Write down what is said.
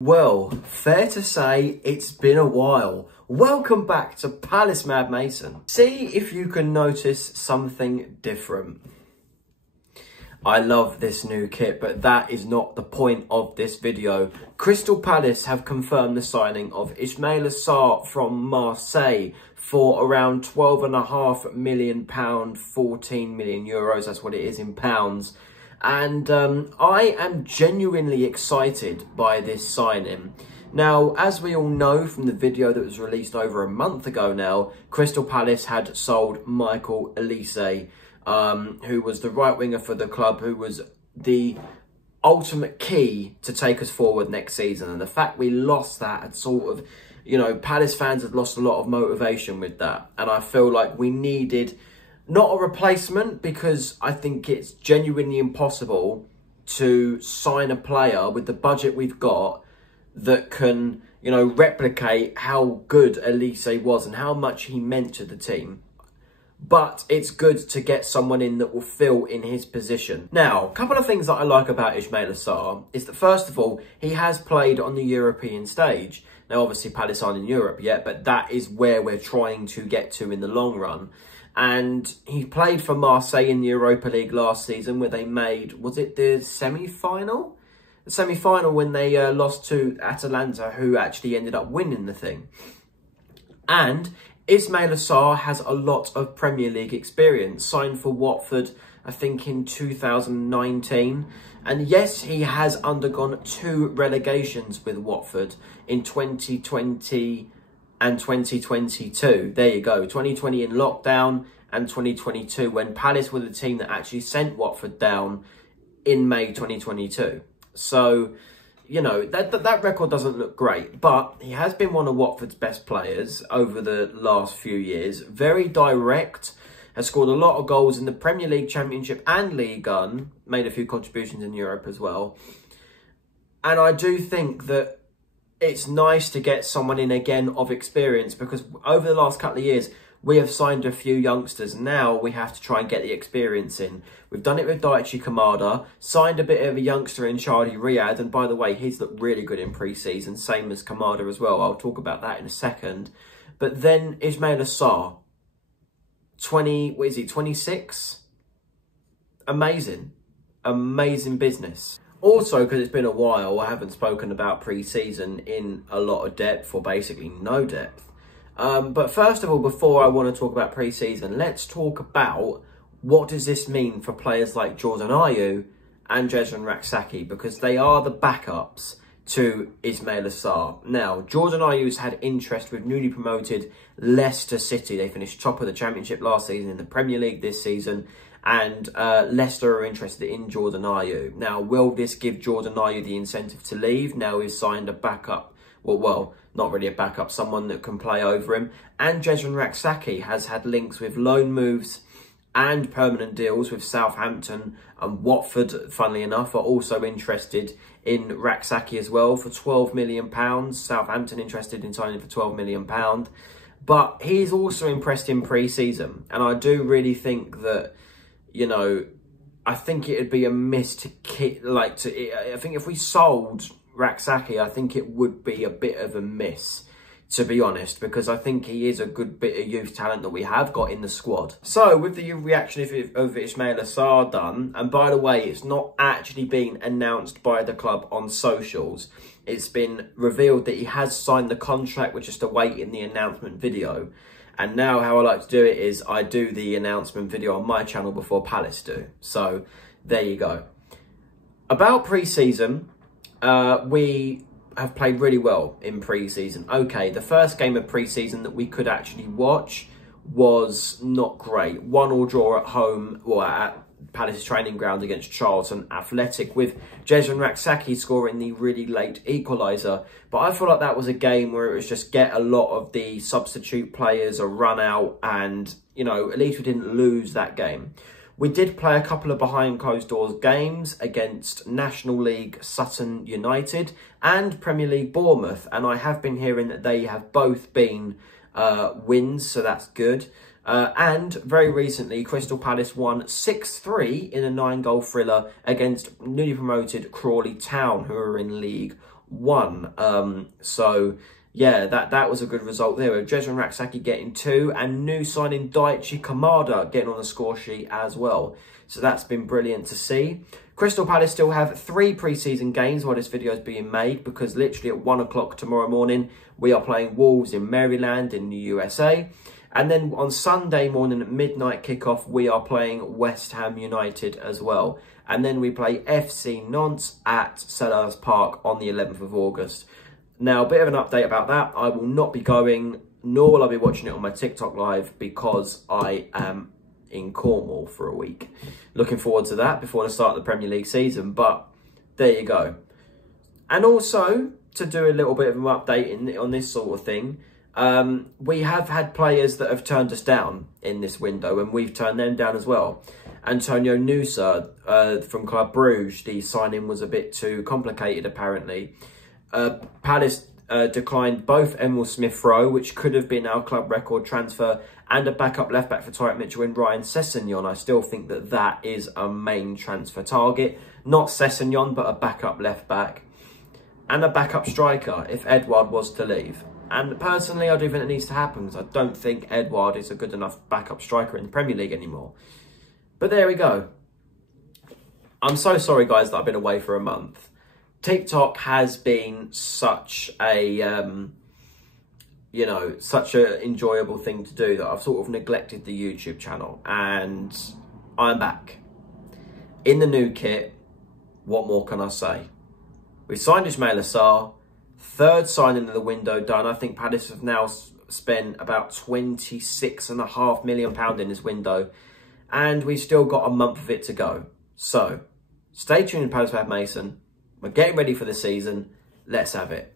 Well, fair to say it's been a while. Welcome back to Palace Mad Mason. See if you can notice something different. I love this new kit, but that is not the point of this video. Crystal Palace have confirmed the signing of Ismaila Sarr from Marseille for around £12.5 million, 14 million euros, that's what it is in pounds. And I am genuinely excited by this signing. Now, as we all know from the video that was released over a month ago now, Crystal Palace had sold Michael Olise, who was the right winger for the club, who was the ultimate key to take us forward next season. And the fact we lost that had sort of, Palace fans had lost a lot of motivation with that. And I feel like we needed not a replacement, because I think it's genuinely impossible to sign a player with the budget we've got that can, replicate how good Olise was and how much he meant to the team. But it's good to get someone in that will fill in his position. Now, a couple of things that I like about Ismaila Sarr is that, first of all, he has played on the European stage. Now, obviously, Palace aren't in Europe yet, but that is where we're trying to get to in the long run. And he played for Marseille in the Europa League last season, where they made, was it the semi-final? The semi-final when they lost to Atalanta, who actually ended up winning the thing. And Ismaila Sarr has a lot of Premier League experience, signed for Watford, I think in 2019. And yes, he has undergone 2 relegations with Watford in 2020 and 2022. There you go. 2020 in lockdown and 2022 when Palace were the team that actually sent Watford down in May 2022. So, that record doesn't look great, but he has been one of Watford's best players over the last few years. Very direct, has scored a lot of goals in the Premier League, Championship and League One, made a few contributions in Europe as well. And I do think that it's nice to get someone in again of experience, because over the last couple of years, we have signed a few youngsters. Now we have to try and get the experience in. We've done it with Daichi Kamada, signed a bit of a youngster in Charlie Riyad. And by the way, he's looked really good in pre-season, same as Kamada as well. I'll talk about that in a second. But then Ismaila Sarr, 26? Amazing. Amazing business. Also, because it's been a while, I haven't spoken about pre-season in a lot of depth, or basically no depth. But first of all, before I want to talk about pre-season, let's talk about what does this mean for players like Jordan Ayew and Jezren Rak-Sakyi, because they are the backups to Ismaila Sarr. Now, Jordan Ayew's had interest with newly promoted Leicester City. They finished top of the Championship last season, in the Premier League this season. And Leicester are interested in Jordan Ayew. Now, will this give Jordan Ayew the incentive to leave? Now he's signed a backup. Well, not really a backup, someone that can play over him. And Jezren Rak-Sakyi has had links with loan moves and permanent deals with Southampton, and Watford, funnily enough, are also interested in Rak-Sakyi as well for £12 million. Southampton interested in signing for £12 million. But he's also impressed in pre-season. And I do really think that, I think it'd be a miss to I think if we sold Rak-Sakyi, I think it would be a bit of a miss, to be honest, because I think he is a good bit of youth talent that we have got in the squad. So, with the reaction of Ismaila Sarr done, and by the way, it's not actually been announced by the club on socials. It's been revealed that he has signed the contract, we're just awaiting the announcement video. And now how I like to do it is I do the announcement video on my channel before Palace do. So, there you go. About pre-season, we have played really well in pre-season. Okay, the first game of pre-season that we could actually watch was not great. 1-1 draw at home, or at Palace's training ground against Charlton Athletic, with Jezren Rak-Sakyi scoring the really late equaliser. But I feel like that was a game where it was just get a lot of the substitute players a run out, and, at least we didn't lose that game. We did play a couple of behind closed doors games against National League Sutton United and Premier League Bournemouth. And I have been hearing that they have both been wins, so that's good. And very recently, Crystal Palace won 6-3 in a 9-goal thriller against newly promoted Crawley Town, who are in League 1. So yeah, that was a good result there. With Jesran Raksaki getting 2 and new signing Daichi Kamada getting on the score sheet as well. So that's been brilliant to see. Crystal Palace still have 3 pre-season games while this video is being made, because literally at 1 o'clock tomorrow morning, we are playing Wolves in Maryland in the USA. And then on Sunday morning at midnight kickoff, we are playing West Ham United as well. And then we play FC Nantes at Selhurst Park on the 11th of August. Now, a bit of an update about that. I will not be going, nor will I be watching it on my TikTok live, because I am in Cornwall for a week. Looking forward to that before the start of the Premier League season, but there you go. And also, to do a little bit of an update on this sort of thing, we have had players that have turned us down in this window, and we've turned them down as well. Antonio Nusa from Club Bruges, the signing was a bit too complicated apparently. Palace declined both Emil Smith-Rowe, which could have been our club record transfer, and a backup left-back for Tyreek Mitchell and Ryan Sessegnon. I still think that that is a main transfer target. Not Sessegnon, but a backup left-back. And a backup striker if Edouard was to leave. And personally, I do think it needs to happen, because I don't think Edouard is a good enough backup striker in the Premier League anymore. But there we go. I'm so sorry, guys, that I've been away for a month. TikTok has been such a, you know, such an enjoyable thing to do that I've sort of neglected the YouTube channel. And I'm back. In the new kit, what more can I say? We signed Ismaila Sarr. 3rd signing of the window done. I think Palace have now spent about £26.5 million in this window. And we've still got a month of it to go. So, stay tuned, Palace Mad Mason. We're getting ready for the season. Let's have it.